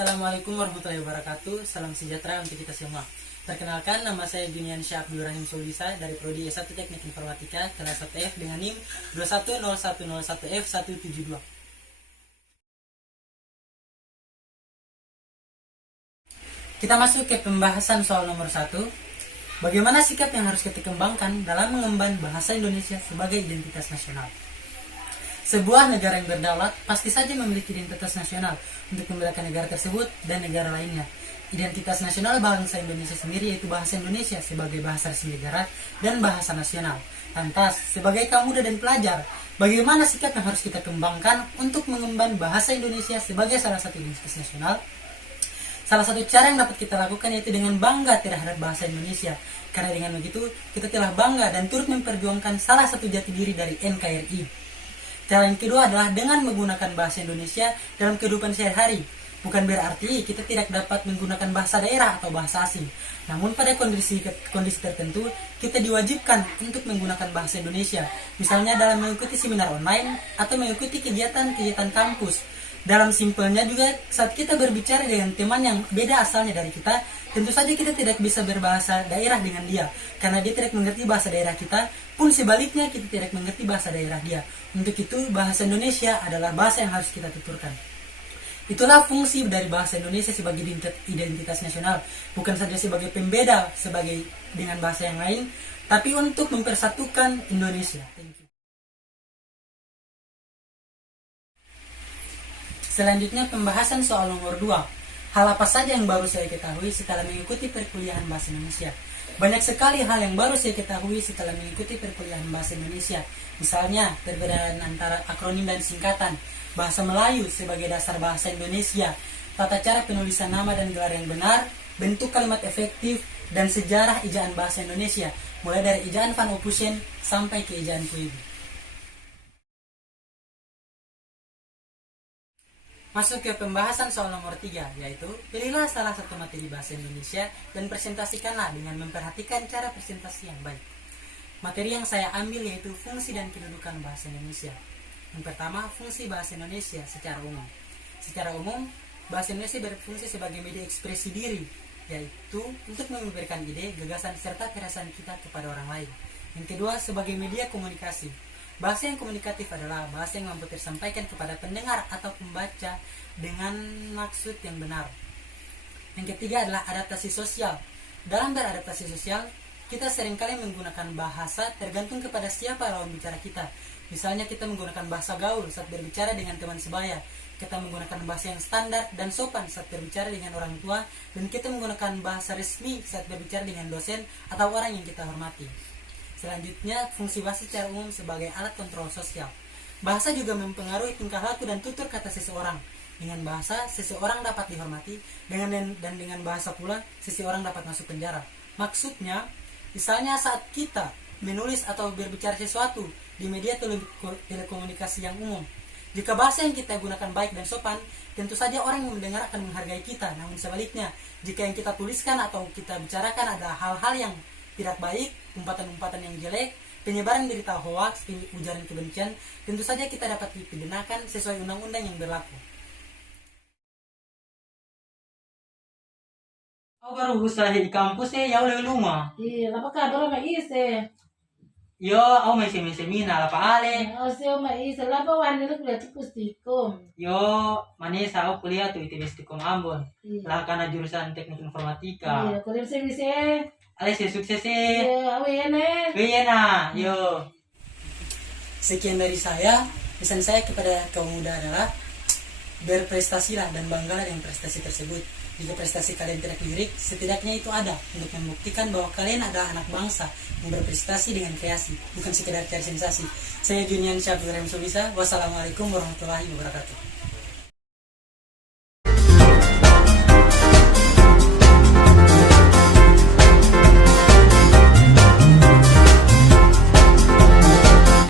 Assalamualaikum warahmatullahi wabarakatuh. Salam sejahtera untuk kita semua. Perkenalkan, nama saya Junian Syah Abdul Rahim Solisa dari Prodi S1 Teknik Informatika kelas 1F dengan NIM 210101F172. Kita masuk ke pembahasan soal nomor 1. Bagaimana sikap yang harus kita kembangkan dalam mengemban bahasa Indonesia sebagai identitas nasional? Sebuah negara yang berdaulat pasti saja memiliki identitas nasional untuk membedakan negara tersebut dan negara lainnya. Identitas nasional bangsa Indonesia sendiri yaitu bahasa Indonesia sebagai bahasa resmi negara dan bahasa nasional. Lantas, sebagai kaum muda dan pelajar, bagaimana sikap yang harus kita kembangkan untuk mengemban bahasa Indonesia sebagai salah satu identitas nasional? Salah satu cara yang dapat kita lakukan yaitu dengan bangga terhadap bahasa Indonesia. Karena dengan begitu, kita telah bangga dan turut memperjuangkan salah satu jati diri dari NKRI. Cara yang kedua adalah dengan menggunakan bahasa Indonesia dalam kehidupan sehari-hari. Bukan berarti kita tidak dapat menggunakan bahasa daerah atau bahasa asing. Namun pada kondisi tertentu, kita diwajibkan untuk menggunakan bahasa Indonesia. Misalnya dalam mengikuti seminar online atau mengikuti kegiatan-kegiatan kampus. Dalam simpelnya juga saat kita berbicara dengan teman yang beda asalnya dari kita, tentu saja kita tidak bisa berbahasa daerah dengan dia, karena dia tidak mengerti bahasa daerah kita, pun sebaliknya kita tidak mengerti bahasa daerah dia. Untuk itu, bahasa Indonesia adalah bahasa yang harus kita tuturkan. Itulah fungsi dari bahasa Indonesia sebagai identitas nasional, bukan saja sebagai pembeda dengan bahasa yang lain, tapi untuk mempersatukan Indonesia. Thank you. Selanjutnya pembahasan soal nomor 2. Hal apa saja yang baru saya ketahui setelah mengikuti perkuliahan bahasa Indonesia? Banyak sekali hal yang baru saya ketahui setelah mengikuti perkuliahan bahasa Indonesia. Misalnya, perbedaan antara akronim dan singkatan, bahasa Melayu sebagai dasar bahasa Indonesia, tata cara penulisan nama dan gelar yang benar, bentuk kalimat efektif, dan sejarah ejaan bahasa Indonesia, mulai dari ejaan Van Ophusen sampai ke ejaan Puibu. Masuk ke pembahasan soal nomor 3, yaitu pilihlah salah satu materi bahasa Indonesia dan presentasikanlah dengan memperhatikan cara presentasi yang baik. Materi yang saya ambil yaitu fungsi dan kedudukan bahasa Indonesia. Yang pertama, fungsi bahasa Indonesia secara umum. Secara umum, bahasa Indonesia berfungsi sebagai media ekspresi diri, yaitu untuk memberikan ide, gagasan, serta perasaan kita kepada orang lain. Yang kedua, sebagai media komunikasi. Bahasa yang komunikatif adalah bahasa yang mampu tersampaikan kepada pendengar atau pembaca dengan maksud yang benar. Yang ketiga adalah adaptasi sosial. Dalam beradaptasi sosial, kita seringkali menggunakan bahasa tergantung kepada siapa lawan bicara kita. Misalnya kita menggunakan bahasa gaul saat berbicara dengan teman sebaya. Kita menggunakan bahasa yang standar dan sopan saat berbicara dengan orang tua. Dan kita menggunakan bahasa resmi saat berbicara dengan dosen atau orang yang kita hormati. Selanjutnya, fungsi bahasa secara umum sebagai alat kontrol sosial. Bahasa juga mempengaruhi tingkah laku dan tutur kata seseorang. Dengan bahasa, seseorang dapat dihormati, dan dengan bahasa pula, seseorang dapat masuk penjara. Maksudnya, misalnya saat kita menulis atau berbicara sesuatu di media telekomunikasi yang umum. Jika bahasa yang kita gunakan baik dan sopan, tentu saja orang yang mendengar akan menghargai kita. Namun sebaliknya, jika yang kita tuliskan atau kita bicarakan ada hal-hal yang tidak baik, umpatan-umpatan yang jelek, penyebaran berita hoaks, ujaran kebencian, tentu saja kita dapat dipidanakan sesuai undang-undang yang berlaku. Aku baru selesai di kampus ya udah rumah. Iya, apa kabar sama ise? Yo, aku masih seminar apa ale? Oh, sih sama ise, apa wani lu kuliah tuh pustikum? Yo, manis aku kuliah tuh ITB Stikom Ambon. Iya. Lah karena jurusan Teknik Informatika. Iya, kuliah sih. Ale sukses Iya, awene. Wiyena, yo. Sekian dari saya. Pesan saya kepada kaum muda adalah berprestasilah dan banggalah dengan prestasi tersebut. Jika prestasi kalian tidak lirik, setidaknya itu ada untuk membuktikan bahwa kalian adalah anak bangsa yang berprestasi dengan kreasi, bukan sekedar cari sensasi. Saya Junian Syah Abdul Rahim Solisa. Wassalamualaikum warahmatullahi wabarakatuh.